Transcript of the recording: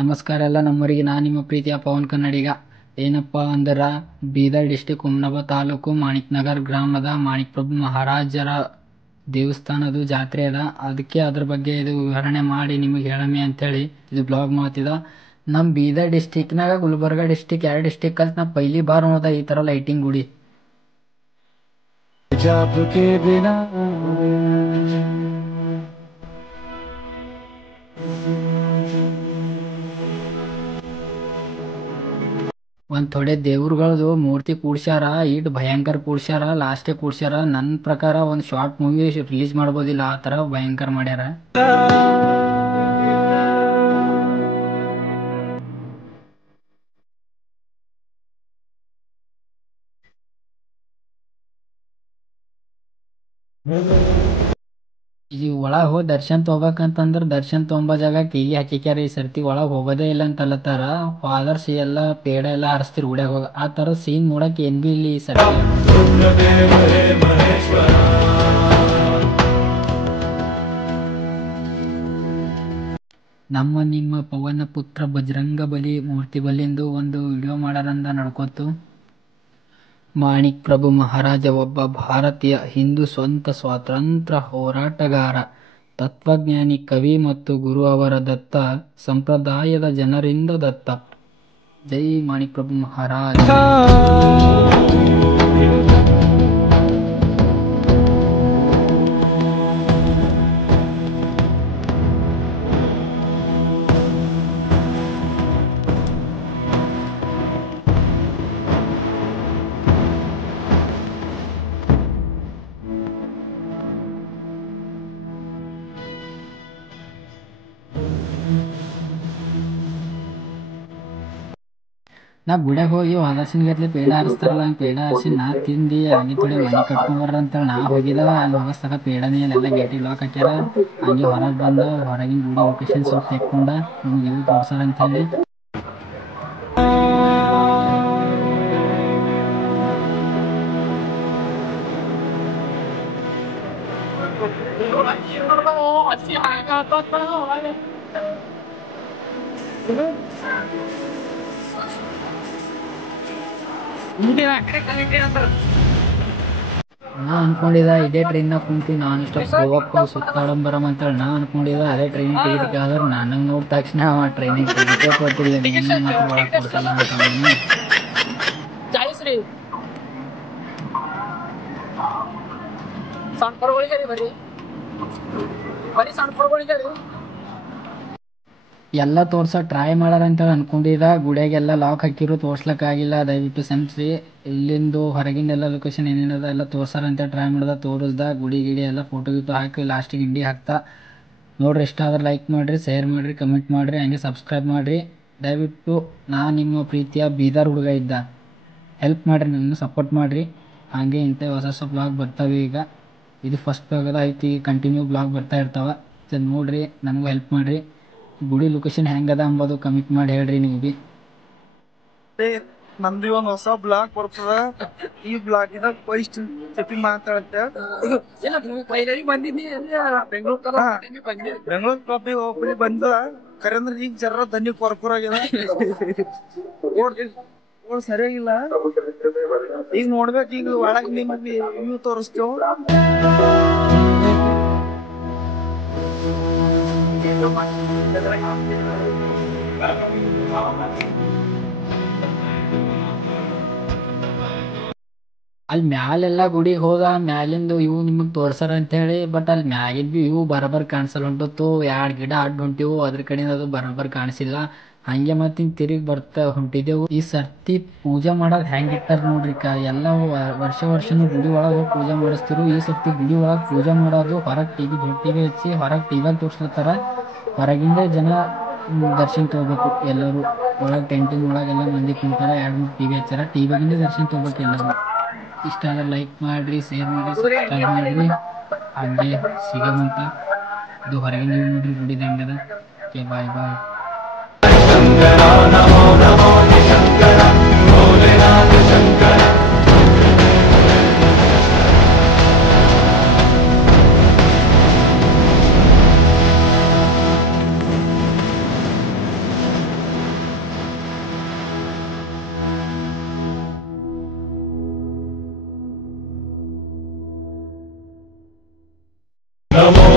ನಮಸ್ಕಾರ ಎಲ್ಲ ನಮ್ಮವರಿಗೆ. ನಾನು ನಿಮ್ಮ ಪ್ರೀತಿಯ ಪವನ್ ಕನ್ನಡಿಗ. ಏನಪ್ಪ ಅಂದ್ರೆ ಬೀದರ್ ಡಿಸ್ಟಿಕ್ ಹುಮ್ನಾಬಾದ್ ತಾಲೂಕು ಮಾಣಿಕ್ ನಗರ್ ಗ್ರಾಮದ ಮಾಣಿಕ್ ಪ್ರಭು ಮಹಾರಾಜರ ದೇವಸ್ಥಾನದ ಜಾತ್ರೆ ಅದ. ಅದಕ್ಕೆ ಅದ್ರ ಬಗ್ಗೆ ಇದು ವಿವರಣೆ ಮಾಡಿ ನಿಮಗೆ ಹೇಳಮಿ ಅಂತೇಳಿ ಇದು ಬ್ಲಾಗ್ ಮಾಡ್ತಿದ್ದ. ನಮ್ಮ ಬೀದರ್ ಡಿಸ್ಟಿಕ್ನಾಗ ಗುಲ್ಬರ್ಗ ಡಿಸ್ಟಿಕ್ 2 ಡಿಸ್ಟಿಕ್ ಕಲ್ತು ನಾ ಪೈಲಿ ಬಾರ್ ನೋಡ್ದ ಈ ಥರ ಲೈಟಿಂಗ್ ಗುಡಿ. ಒಂದು ಥೋಡೆ ದೇವ್ರುಗಳದು ಮೂರ್ತಿ ಕೂಡ್ಸ್ಯಾರ, ಇಟ್ ಭಯಂಕರ ಕೂಡ್ಸ್ಯಾರ, ಲಾಸ್ಟೇ ಕೂಡ್ಸ್ಯಾರ. ನನ್ನ ಪ್ರಕಾರ ಒಂದು ಶಾರ್ಟ್ ಮೂವಿ ರಿಲೀಸ್ ಮಾಡ್ಬೋದಿಲ್ಲ, ಆ ಥರ ಭಯಂಕರ ಮಾಡ್ಯಾರ. ಈ ಒಳಗೆ ಹೋಗಿ ದರ್ಶನ್ ತೊಗೋಬೇಕಂತಂದ್ರೆ ದರ್ಶನ್ ತೊಗೊಂಬ ಜಾಗ ಕೀಲಿ ಹಾಕಿಕ್ಯಾರ. ಈ ಸರ್ತಿ ಒಳಗೆ ಹೋಗೋದೇ ಇಲ್ಲ ಅಂತ ಅಲ್ಲತ್ತಾರ. ಫಾದರ್ಸ್ ಎಲ್ಲ ಪೇಡ ಎಲ್ಲ ಹರಿಸ್ತಿರು ಗುಡ್ಯಾಗ ಹೋಗಿ. ಆ ಥರ ಸೀನ್ ನೋಡಕ್ಕೆ ಏನು ಭೀ ಇಲ್ಲಿ ಈ ಸರ್ತಿ. ನಮ್ಮ ನಿಮ್ಮ ಪವನ ಪುತ್ರ ಬಜರಂಗ ಬಲಿ ಮೂರ್ತಿ ಬಲಿಂದು ಒಂದು ವಿಡಿಯೋ ಮಾಡಾರಂದ ನಡ್ಕೋತು. ಮಾಣಿಕ್ ಪ್ರಭು ಮಹಾರಾಜ ಒಬ್ಬ ಭಾರತೀಯ ಹಿಂದೂ ಸ್ವಾತಂತ್ರ್ಯ ಹೋರಾಟಗಾರ, ತತ್ವಜ್ಞಾನಿ, ಕವಿ ಮತ್ತು ಗುರು. ಅವರ ದತ್ತ ಸಂಪ್ರದಾಯದ ಜನರಿಂದ ದತ್ತ. ಜೈ ಮಾಣಿಕ್ ಪ್ರಭು ಮಹಾರಾಜ. ನಾ ಗುಡ್ಯಾಗ ಹೋಗಿ ಹಲಸಿನ ಗತ್ಲೆ ಪೇಡ ಹರಿಸ್ತಾರಲ್ಲ, ಪೇಡ ಹರಿಸಿ ನಾ ತಿಂದು ಹಂಗೆ ಥೋಡೆ ಮನೆ ಕಟ್ಕೊಂಬರ್ರ ಅಂತೇಳಿ ನಾ ಹೋಗಿದ್ದವ. ಅಲ್ಲಿ ಹೋಗಿಸ್ತಾಗ ಪೇಡನೇ ಅಲ್ಲೆಲ್ಲ ಗೇಟಿಗೆ ಲಾಕ್ ಹಾಕ್ಯಾರ. ಹಂಗೆ ಹೊರಗೆ ಬಂದು ಹೊರಗಿನ ಗುಡಿ ಲೊಕೇಶನ್ ಸ್ವಲ್ಪ ತೆಕ್ಕೊಂಡ ನಿಮ್ಗೆ ಇವು ತೋರ್ಸಾರ ಅಂತ ಹೇಳಿ. ನಾ ಅನ್ಕೊಂಡಿದ್ದ ಇದೇ ಟ್ರೈನ್ನಾಗ ಕುಂತು ನಾನ್ ಸ್ಟಾಪ್ ಗೋವಾಕ್ಕೆ ಸುತ್ತಾಡಂಬರಂ ಅಂತೇಳಿ ನಾ ಅನ್ಕೊಂಡಿದ್ದ. ಅದೇ ಟ್ರೈನಿಗೆ ಟಿಕೆಟ್ ಆದ್ರೆ ನನಗೆ ನೋಡಿದ ತಕ್ಷಣ ಅವ ಟ್ರೈನಿಗೆ ಟಿಕೆಟೇ ಕೊಟ್ಟಿಲ್ಲ. ಒಳಗೆ ಕೊಡ್ಸಲ್ಲ ಅಂತ. ಎಲ್ಲ ತೋರ್ಸ ಟ್ರೈ ಮಾಡಾರ ಅಂತೇಳಿ ಅನ್ಕೊಂಡಿದ್ದ. ಗುಡಿಯಾಗೆಲ್ಲ ಲಾಕ್ ಹಾಕಿರು, ತೋರ್ಸ್ಲಕ್ಕಾಗಿಲ್ಲ. ದಯವಿಟ್ಟು ಕ್ಷಮಿಸಿ. ಇಲ್ಲಿಂದು ಹೊರಗಿಂದೆಲ್ಲ ಲೊಕೇಶನ್ ಏನೇನದ ಎಲ್ಲ ತೋರ್ಸಾರ ಅಂತ ಟ್ರೈ ಮಾಡ್ದ, ತೋರಿಸ್ದ. ಗುಡಿ ಗಿಡಿ ಎಲ್ಲ ಫೋಟೋ ಗಿಟೋ ಹಾಕಿ ಲಾಸ್ಟಿಗೆ ಇಂಡಿ ಹಾಕ್ತಾ. ನೋಡ್ರಿ, ಇಷ್ಟ ಆದ್ರೆ ಲೈಕ್ ಮಾಡಿರಿ, ಶೇರ್ ಮಾಡಿರಿ, ಕಮೆಂಟ್ ಮಾಡಿರಿ, ಹಂಗೆ ಸಬ್ಸ್ಕ್ರೈಬ್ ಮಾಡಿರಿ. ದಯವಿಟ್ಟು ನಾ ನಿಮ್ಮ ಪ್ರೀತಿಯ ಬೀದರ್ ಹುಡುಗ ಇದ್ದ. ಹೆಲ್ಪ್ ಮಾಡಿರಿ, ನನ್ನ ಸಪೋರ್ಟ್ ಮಾಡಿರಿ. ಹಾಗೆ ಇಂಥ ಹೊಸ ಬ್ಲಾಗ್ ಬರ್ತಾವೆ. ಈಗ ಇದು ಫಸ್ಟ್ ಬ್ಲಾಗ್ ಅದ, ಐತಿ ಕಂಟಿನ್ಯೂ ಬ್ಲಾಗ್ ಬರ್ತಾ ಇರ್ತಾವೆ. ನೋಡ್ರಿ, ನನಗೂ ಹೆಲ್ಪ್ ಮಾಡಿರಿ. ಗುಡಿ ಲೊಕೇಶನ್ ಹೆಂಗದ ಅಂಬೋದು ಕಮೆಂಟ್ ಮಾಡಿ ಹೇಳ್ರಿ. ನೀವು ಭೀ ನಮ್ದು ಒಂದು ಹೊಸ ಬ್ಲಾಗ್ ಬರ್ತದ. ಈ ಬ್ಲಾಗ್ ಇದಾಗ ಫಸ್ಟ್ ಸ್ಟೆಪಿಂಗ್ ಮಾತಾಡುತ್ತೆ. ಬೆಂಗಳೂರು ಕಾಪಿ ಹೋಗಿ ಬಂದ ಕರೆಂದ್ರೆ ಈಗ ಜರ ದನಿ ಕೊರಕುರಾಗ್ಯದ. ಸರಿಯಾಗಿಲ್ಲ. ಈಗ ನೋಡ್ಬೇಕು, ಈಗ ಒಳಗೆ ನಿಮಗೆ ಇವು ತೋರಿಸ್ತೇವೆ. ಅಲ್ಲಿ ಮ್ಯಾಲೆಲ್ಲ ಗುಡಿಗೆ ಹೋದ ಮ್ಯಾಲಿಂದು ಇವು ನಿಮಗೆ ತೋರ್ಸಾರ ಅಂತ ಹೇಳಿ. ಬಟ್ ಅಲ್ಲಿ ಮ್ಯಾಗಿದ್ ಭೀ ಇವು ಬರಬರ್ ಕಾಣಿಸಲ್ಲ ಹೊಂಟತ್ತು. 2 ಗಿಡ ಅಡ್ಡ ಹೊಂಟಿವು, ಅದ್ರ ಕಡೆಯಿಂದ ಅದು ಬರಬರ್ ಕಾಣಿಸಿಲ್ಲ. ಹಂಗೆ ಮತ್ತೆ ತಿರುಗಿ ಬರ್ತಾ ಹೊಂಟಿದ್ದೆವು. ಈ ಸರ್ತಿ ಪೂಜೆ ಮಾಡೋದು ಹೆಂಗೆ ಇಟ್ಟಾರ ನೋಡ್ರಿ. ಎಲ್ಲ ವರ್ಷನೂ ಗುಡಿ ಒಳಗೆ ಹೋಗಿ ಪೂಜೆ ಮಾಡಿಸ್ತಿರು. ಈ ಸರ್ತಿ ಗುಡಿ ಒಳಗೆ ಪೂಜೆ ಮಾಡೋದು ಹೊರಗೆ ಟಿವಿ ಹಚ್ಚಿ ಹೊರಗೆ ಟಿವಿಯಾಗ ತೋರಿಸ್ಲತ್ತಾರ. ಹೊರಗಿಂದ ಜನ ದರ್ಶನ ತೊಗೋಬೇಕು ಎಲ್ಲರೂ. ಒಳಗೆ ಟೆಂಟಿನ ಒಳಗೆಲ್ಲ ಮಂದಿ ಕುಂತಾರ. 2-3 ಟಿವಿ ಹಚ್ಚಾರ, ಟಿವಿಯಾಗಿಂದ ದರ್ಶನ ತೊಗೋಬೇಕು ಎಲ್ಲರೂ. ಇಷ್ಟ ಆದ್ರೆ ಲೈಕ್ ಮಾಡಿರಿ, ಶೇರ್ ಮಾಡಿರಿ, ಸಬ್ಸ್ಕ್ರೈಬ್ ಮಾಡಿರಿ. ಹಾಗೆ ಸಿಗಮಂತ. ಇದು ಹೊರಗಿನ ನೋಡ್ರಿ ಗುಡಿದ ಹೆಂಗದ. ಓಕೆ, ಬಾಯ್ ಬಾಯ್. ನಮೋ